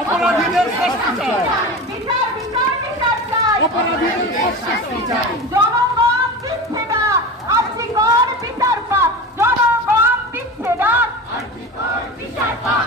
অপরাধীদের শাস্তি চাই। অপরাধীদের শাস্তি চাই। জনগণ পিছছে না আর্থিক বিচার পাক জনগণ পিছছে না আর্থিক বিচার পাক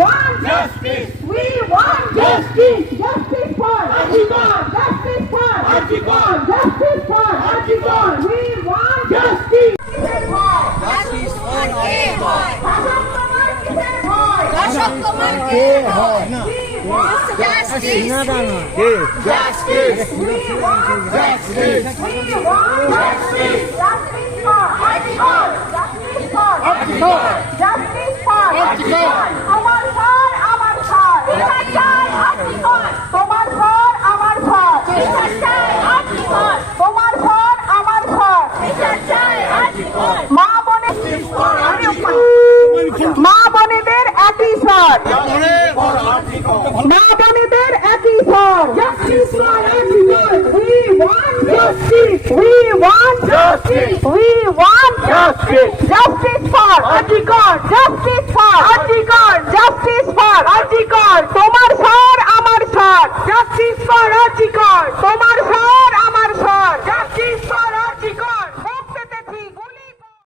want justice. We want justice. Justice for Antigon. Justice for Antigon. Justice for Antigon. We want justice. Justice for Justice. We want justice. justice. We want justice. Justice for Antigon. Justice for Antigon. Justice for Antigon. মা বোনেদের একই স্বর মা বোনেদের একই We want justice. We want justice.